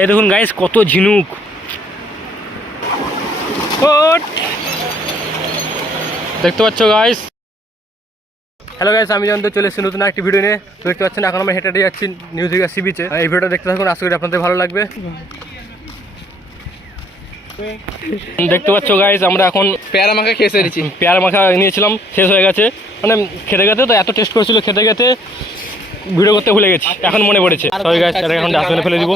এই দেখুন গাইস কত ঝিনুক। দেখতে পাচ্ছ গাইস। হ্যালো গাইস, আমি জানতে চলে এসেছি নতুন একটি ভিডিও নিয়ে। দেখতে পাচ্ছেন এখন আমরা হেঁটে যাচ্ছি নিউ দীঘা সি বিচে। এই ভিডিওটা দেখতে থাকুন, আশা করি আপনাদের ভালো লাগবে। দেখতে পাচ্ছ গাইস, আমরা এখন পেয়ারা মাখা খেয়ে সেরেছি। পেয়ারা মাখা নিয়েছিলাম, শেষ হয়ে গেছে। মানে খেতে গেতে তো এত টেস্ট করেছিল, খেতে গেতে ভিডিও করতে ভুলে গেছি, এখন মনে পড়েছে। সরি গাইস, এখন ডাস্টবিনে ফেলে দিব।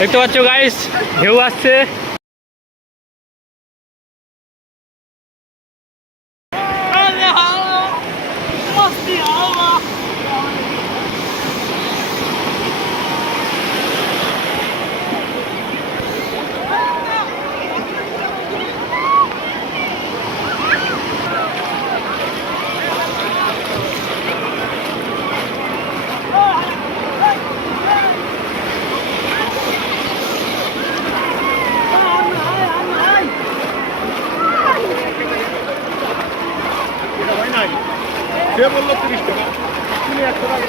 দেখতে পাচ্ছ গাইস, ঢেউ আসছে। সে বললো 30 টাকা, তুমি 100 টাকা।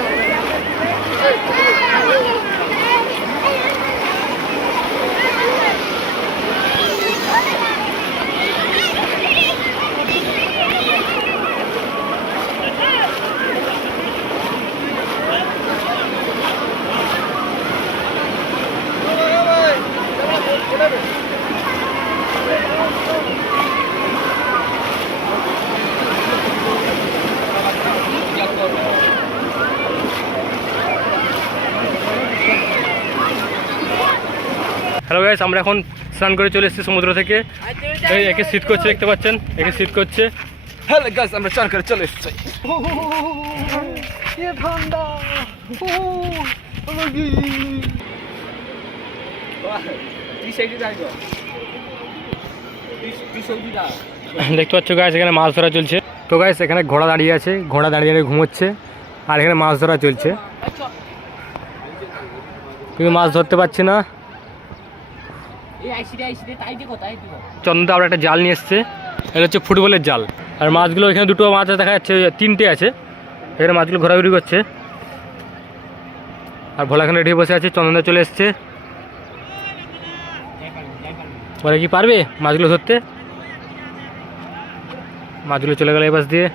হ্যালো গাইস, আমরা এখন স্নান করে চলে এসেছি সমুদ্র থেকে। এই একে শীত করছে, দেখতে পাচ্ছেন, একে শীত করছে। হ্যালো গাইস, আমরা চান করে চলে এসেছি। দেখতে পাচ্ছ গাইস, এখানে মাছ ধরা চলছে। তো গাইস, এখানে ঘোড়া দাঁড়িয়ে আছে, ঘোড়া দাঁড়িয়ে দাঁড়িয়ে ঘুমোচ্ছে, আর এখানে মাছ ধরা চলছে। কিন্তু মাছ ধরতে পারছি না। চন্দন আবার একটা জাল নিয়ে এসছে, এটা হচ্ছে ফুটবলের জাল। আর মাছগুলো এখানে দুটো মাছ দেখা যাচ্ছে, 3টে আছে। এখানে মাছগুলো ঘোরাঘুরি করছে। আর ভোলা এখানে রেডি বসে আছে, চন্দনদা চলে এসছে। বলে কি পারবে মাছগুলো ধরতে? মাছগুলো চলে গেল এই পাশ দিয়ে,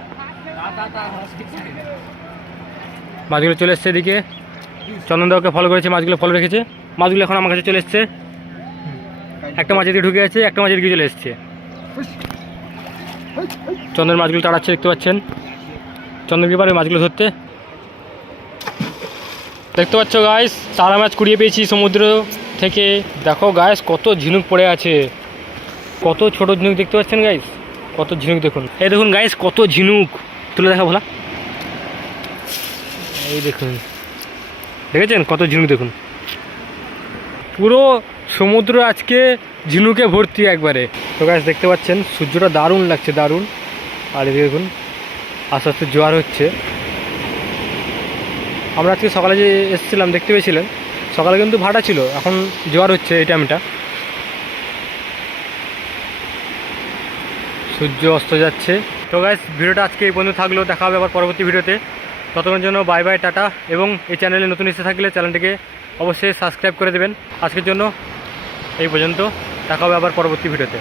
মাছগুলো চলে এসছে এদিকে। চন্দনদা ওকে ফলো করেছে, মাছগুলো ফলো রেখেছে। মাছগুলো এখন আমার কাছে চলে এসছে। একটা মাছ এদিকে ঢুকে আছে, একটা মাছ এদিকে চলে এসছে। চন্দন মাছগুলো তাড়াচ্ছে, দেখতে পাচ্ছেন। চন্দন কি পারবে মাছগুলো ধরতে? দেখতে পাচ্ছ গাইস, চারা মাছ কুড়িয়ে পেয়েছি সমুদ্র থেকে। দেখো গাইস, কত ঝিনুক পড়ে আছে, কত ছোট ঝিনুক দেখতে পাচ্ছেন গাইস, কত ঝিনুক দেখুন। এই দেখুন গাইস, কত ঝিনুক তুলে দেখা ভোলা। এই দেখুন, দেখেছেন কত ঝিনুক দেখুন। পুরো সমুদ্র আজকে ঝিনুকে ভর্তি একবারে। তো গাইস দেখতে পাচ্ছেন, সূর্যটা দারুণ লাগছে, দারুণ। আর এদিকে দেখুন আস্তে আস্তে জোয়ার হচ্ছে। আমরা আজকে সকালে যে এসেছিলাম দেখতে পেয়েছিলেন, সকালে কিন্তু ভাটা ছিল, এখন জোয়ার হচ্ছে এই টাইমটা। সূর্য অস্ত যাচ্ছে। তো গাইস, ভিডিওটা আজকে এই পর্যন্ত থাকলো, দেখা হবে আবার পরবর্তী ভিডিওতে। ততক্ষণের জন্য বাই বাই, টাটা। এবং এই চ্যানেলে নতুন এসে থাকলে চ্যানেলটিকে অবশ্যই সাবস্ক্রাইব করে দেবেন। আজকের জন্য এই পর্যন্ত, দেখা হবে আবার পরবর্তী ভিডিওতে।